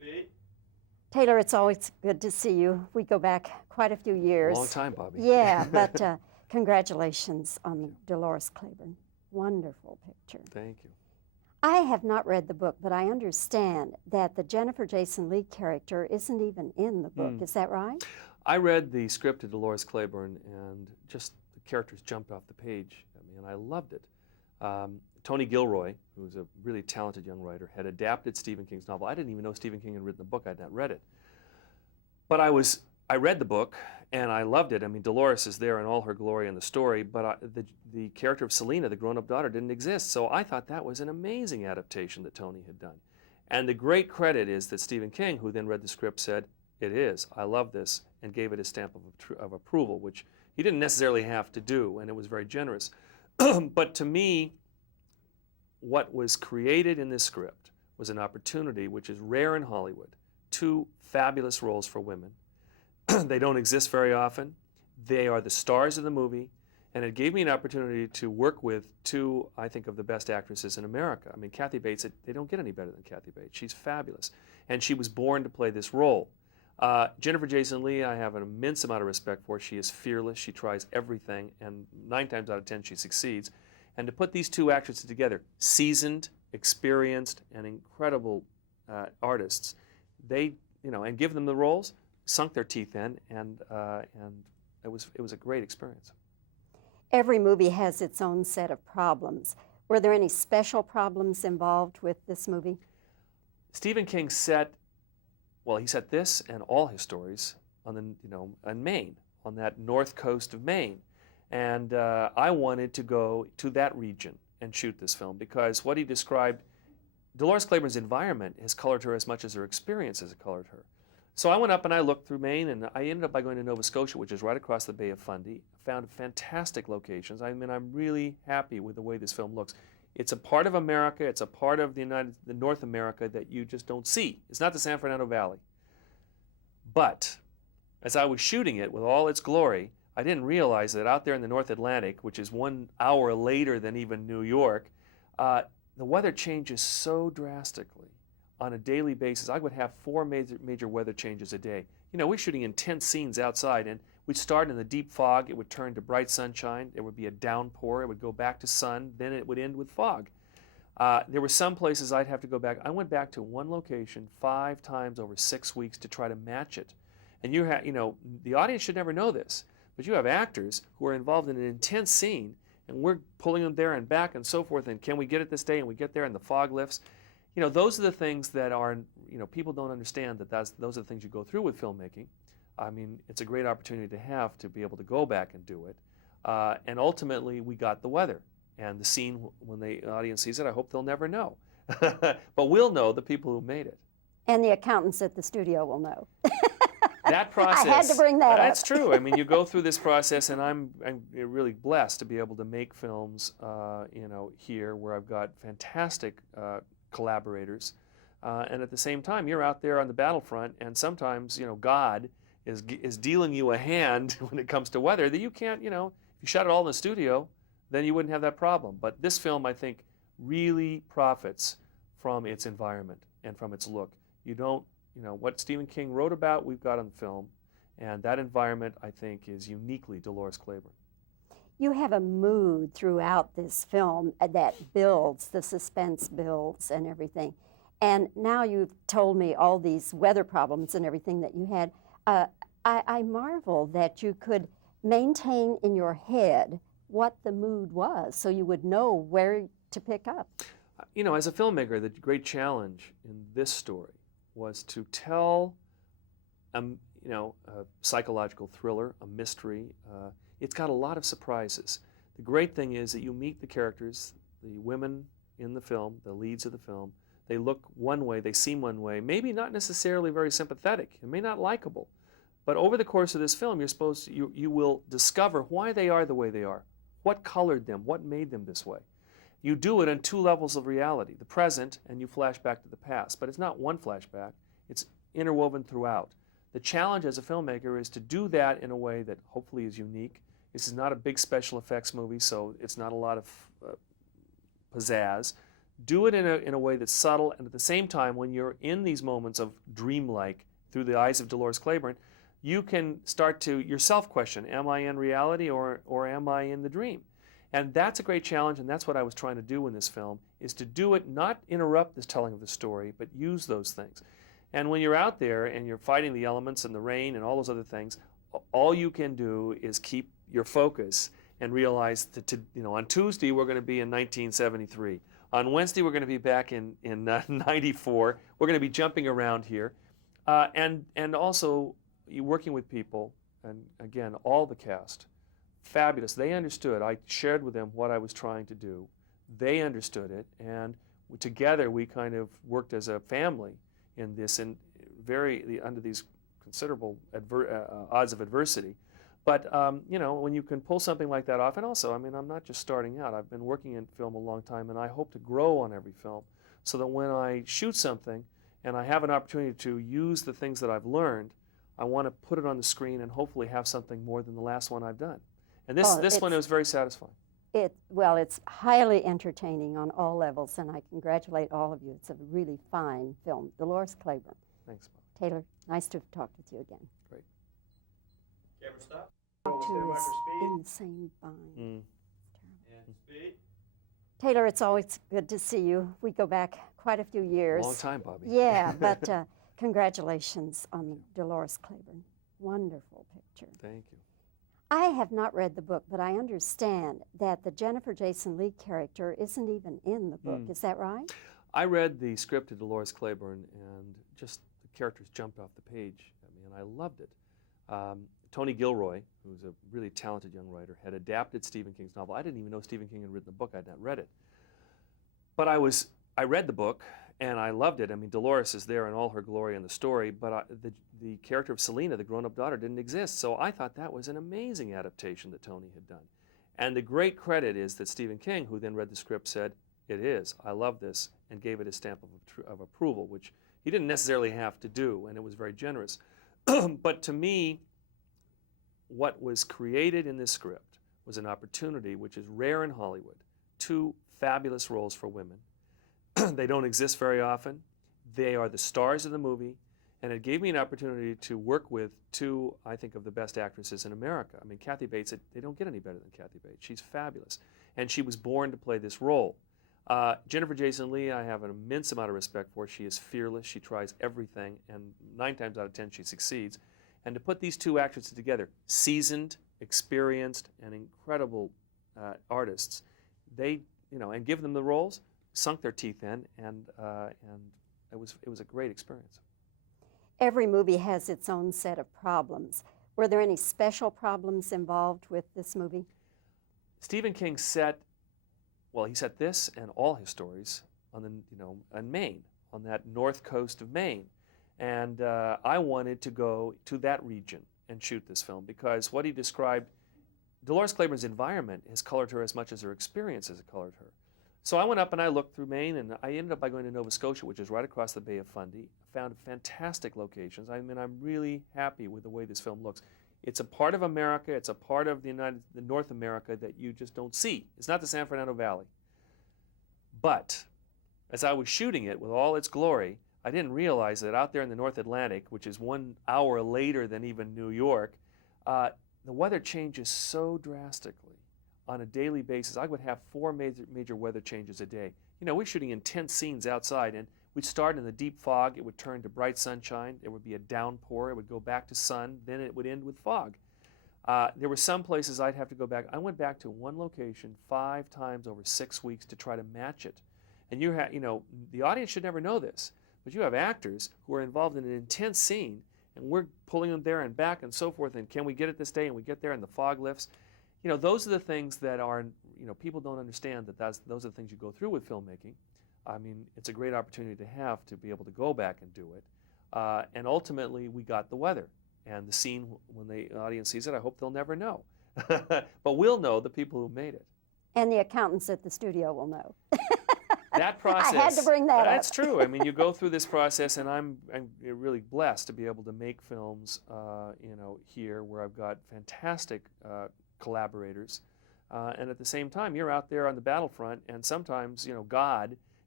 Taylor, it's always good to see you. We go back quite a few years. Long time, Bobbie. Yeah, but congratulations on Dolores Claiborne. Wonderful picture. Thank you. I have not read the book, but I understand that the Jennifer Jason Leigh character isn't even in the book. Is that right? I read the script of Dolores Claiborne, and just the characters jumped off the page at me, and I loved it. Tony Gilroy, who's a really talented young writer, had adapted Stephen King's novel. I didn't even know Stephen King had written the book. I'd not read it. But I read the book, and I loved it. I mean, Dolores is there in all her glory in the story, but the character of Selena, the grown-up daughter, didn't exist. So I thought that was an amazing adaptation that Tony had done. And the great credit is that Stephen King, who then read the script, said, "It is, I love this," and gave it a stamp of approval, which he didn't necessarily have to do, and it was very generous. But to me, what was created in this script was an opportunity, which is rare in Hollywood, 2 fabulous roles for women. They don't exist very often. They are the stars of the movie, and it gave me an opportunity to work with 2, I think, of the best actresses in America. I mean, Kathy Bates, they don't get any better than Kathy Bates. She's fabulous, and she was born to play this role. Jennifer Jason Leigh, I have an immense amount of respect for. She is fearless. She tries everything, and 9 times out of 10 she succeeds. And to put these 2 actresses together, seasoned, experienced, and incredible artists, they, and give them the roles, sunk their teeth in, and it was a great experience. Every movie has its own set of problems. Were there any special problems involved with this movie? Stephen King set this and all his stories on in Maine, on that north coast of Maine. And I wanted to go to that region and shoot this film because what he described, Dolores Claiborne's environment has colored her as much as her experience has colored her. So I went up and I looked through Maine, and I ended up by going to Nova Scotia, which is right across the Bay of Fundy. Found fantastic locations. I mean, I'm really happy with the way this film looks. It's a part of America, it's a part of the North America that you just don't see. It's not the San Fernando Valley. But as I was shooting it with all its glory, I didn't realize that out there in the North Atlantic, which is 1 hour later than even New York, the weather changes so drastically on a daily basis. I would have 4 major weather changes a day. We're shooting intense scenes outside, and we'd start in the deep fog. It would turn to bright sunshine. There would be a downpour. It would go back to sun. Then it would end with fog. There were some places I'd have to go back. I went back to one location 5 times over 6 weeks to try to match it. And the audience should never know this, but you have actors who are involved in an intense scene, and we're pulling them there and back and so forth, and can we get it this day? And we get there and the fog lifts. Those are the things that are, people don't understand those are the things you go through with filmmaking. I mean, it's a great opportunity to have to be able to go back and do it. And ultimately, we got the weather. And the scene, when the audience sees it, I hope they'll never know. But we'll know, the people who made it. And the accountants at the studio will know. That process. I had to bring that up. That's true. I mean, you go through this process, and I'm really blessed to be able to make films, here where I've got fantastic collaborators. And at the same time, you're out there on the battlefront, and sometimes, God is dealing you a hand when it comes to weather that you can't, if you shot it all in the studio, then you wouldn't have that problem. But this film, I think, really profits from its environment and from its look. You don't, what Stephen King wrote about, we've got on the film, and that environment, I think, is uniquely Dolores Claiborne. You have a mood throughout this film that builds, the suspense builds and everything. And now you've told me all these weather problems and everything that you had. I marvel that you could maintain in your head what the mood was so you would know where to pick up. As a filmmaker, the great challenge in this story was to tell a psychological thriller, a mystery. It's got a lot of surprises. The great thing is that you meet the characters, the women in the film, the leads of the film. They look one way, they seem one way, maybe not necessarily very sympathetic, and may not likable. But over the course of this film, you will discover why they are the way they are, what colored them, what made them this way. You do it on 2 levels of reality, the present, and you flash back to the past. But it's not one flashback, it's interwoven throughout. The challenge as a filmmaker is to do that in a way that hopefully is unique. This is not a big special effects movie, so it's not a lot of pizzazz, do it in a way that's subtle, and at the same time, when you're in these moments of dreamlike through the eyes of Dolores Claiborne, you can start to yourself question, am I in reality or am I in the dream? And that's a great challenge, and that's what I was trying to do in this film, is to do it, not interrupt this telling of the story, but use those things. And when you're out there and you're fighting the elements and the rain and all those other things, all you can do is keep your focus and realize that on Tuesday we're going to be in 1973. On Wednesday we're going to be back in 94. We're going to be jumping around here. And also you're working with people, and again, all the cast, fabulous. They understood. I shared with them what I was trying to do. They understood it, and together we kind of worked as a family in this, and under these considerable odds of adversity. But when you can pull something like that off, and also, I mean, I'm not just starting out. I've been working in film a long time, and I hope to grow on every film, so that when I shoot something and I have an opportunity to use the things that I've learned, I want to put it on the screen and hopefully have something more than the last one I've done. And this one was very satisfying. Well, it's highly entertaining on all levels, and I congratulate all of you. It's a really fine film. Dolores Claiborne. Thanks, Bob. Taylor, nice to have talked with you again. Great. Camera stop. Two is in the same bind. And speed. Taylor, it's always good to see you. We go back quite a few years. Long time, Bobbie. Yeah, but congratulations on Dolores Claiborne. Wonderful picture. Thank you. I have not read the book, but I understand that the Jennifer Jason Leigh character isn't even in the book. Is that right? I read the script of Dolores Claiborne, and just the characters jumped off the page at me, and I loved it. Tony Gilroy, who's a really talented young writer, had adapted Stephen King's novel. I didn't even know Stephen King had written the book. I had not read it. But I read the book, and I loved it. I mean, Dolores is there in all her glory in the story, but the character of Selena, the grown-up daughter, didn't exist. So I thought that was an amazing adaptation that Tony had done. And the great credit is that Stephen King, who then read the script, said, "It is, I love this," and gave it a stamp of approval, which he didn't necessarily have to do, and it was very generous. But to me, what was created in this script was an opportunity, which is rare in Hollywood, 2 fabulous roles for women. They don't exist very often. They are the stars of the movie, and it gave me an opportunity to work with 2, I think, of the best actresses in America. I mean, Kathy Bates, they don't get any better than Kathy Bates. She's fabulous, and she was born to play this role. Jennifer Jason Leigh, I have an immense amount of respect for. She is fearless. She tries everything, and 9 times out of 10 she succeeds. And to put these 2 actresses together, seasoned, experienced, and incredible artists, and give them the roles, sunk their teeth in, and it was a great experience. Every movie has its own set of problems. Were there any special problems involved with this movie? Stephen King set this and all his stories on Maine, on that north coast of Maine. And I wanted to go to that region and shoot this film because what he described, Dolores Claiborne's environment has colored her as much as her experience has colored her. So I went up and I looked through Maine, and I ended up by going to Nova Scotia, which is right across the Bay of Fundy. Found fantastic locations. I mean, I'm really happy with the way this film looks. It's a part of America. It's a part of the North America that you just don't see. It's not the San Fernando Valley. But as I was shooting it with all its glory, I didn't realize that out there in the North Atlantic, which is 1 hour later than even New York, the weather changes so drastically on a daily basis. I would have 4 major weather changes a day. We're shooting intense scenes outside, and we'd start in the deep fog. It would turn to bright sunshine. There would be a downpour. It would go back to sun. Then it would end with fog. There were some places I'd have to go back. I went back to one location 5 times over 6 weeks to try to match it. And the audience should never know this, but you have actors who are involved in an intense scene, and we're pulling them there and back and so forth, and can we get it this day? And we get there and the fog lifts. Those are the things that are, people don't understand that those are the things you go through with filmmaking. I mean, it's a great opportunity to be able to go back and do it. And ultimately, we got the weather. And the scene, when the audience sees it, I hope they'll never know. But we'll know, the people who made it. And the accountants at the studio will know. That process. I had to bring that up. That's true. I mean, you go through this process, and I'm really blessed to be able to make films, here where I've got fantastic collaborators. And at the same time, you're out there on the battlefront, and sometimes, God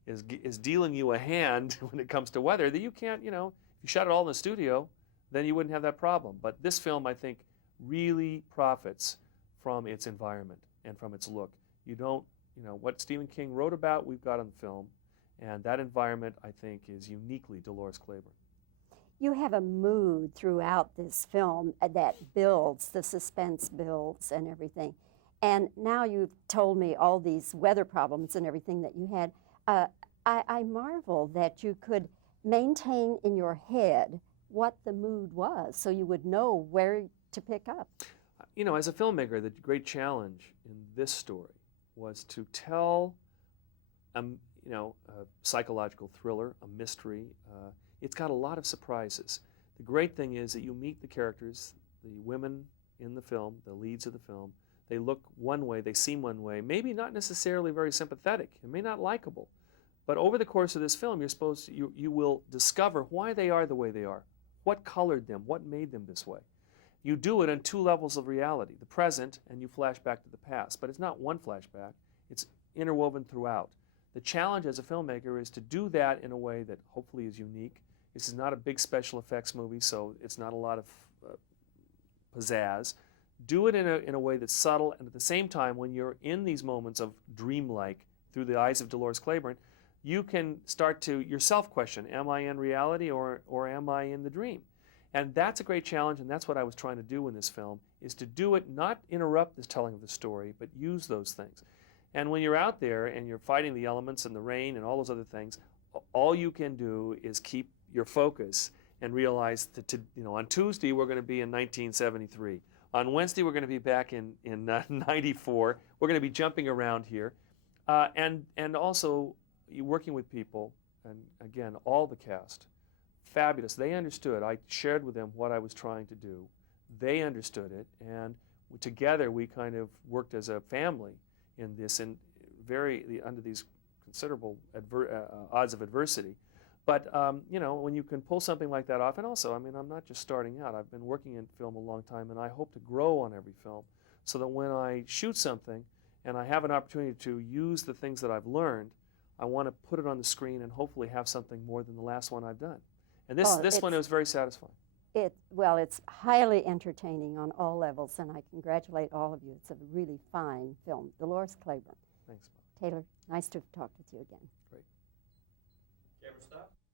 is dealing you a hand when it comes to weather that you can't, if you shot it all in the studio, then you wouldn't have that problem. But this film, I think, really profits from its environment and from its look. You don't, what Stephen King wrote about, we've got on the film, and that environment, I think, is uniquely Dolores Claiborne. You have a mood throughout this film that builds, the suspense builds and everything. And now you've told me all these weather problems and everything that you had. I marvel that you could maintain in your head what the mood was so you would know where to pick up. As a filmmaker, the great challenge in this story was to tell a psychological thriller, a mystery. It's got a lot of surprises. The great thing is that you meet the characters, the women in the film, the leads of the film. They look one way, they seem one way, maybe not necessarily very sympathetic, and may not likable. But over the course of this film, you will discover why they are the way they are, what colored them, what made them this way. You do it on two levels of reality, the present, and you flash back to the past. But it's not one flashback, it's interwoven throughout. The challenge as a filmmaker is to do that in a way that hopefully is unique. This is not a big special effects movie, so it's not a lot of pizzazz. Do it in a way that's subtle, and at the same time, when you're in these moments of dreamlike through the eyes of Dolores Claiborne, you can start to yourself question, am I in reality or am I in the dream? And that's a great challenge, and that's what I was trying to do in this film, is to do it, not interrupt the telling of the story, but use those things. And when you're out there and you're fighting the elements and the rain and all those other things, all you can do is keep your focus and realize that on Tuesday we're going to be in 1973. On Wednesday we're going to be back in 94. We're going to be jumping around here. And also you're working with people, and again, all the cast, fabulous. They understood. I shared with them what I was trying to do. They understood it, and together we kind of worked as a family in this, and under these considerable odds of adversity. But when you can pull something like that off, and also, I'm not just starting out. I've been working in film a long time, and I hope to grow on every film, so that when I shoot something and I have an opportunity to use the things that I've learned, I want to put it on the screen and hopefully have something more than the last one I've done. And this one was very satisfying. It's highly entertaining on all levels, and I congratulate all of you. It's a really fine film. Dolores Claiborne. Thanks, Bob. Taylor, nice to talk with you again. Great. Camera stop.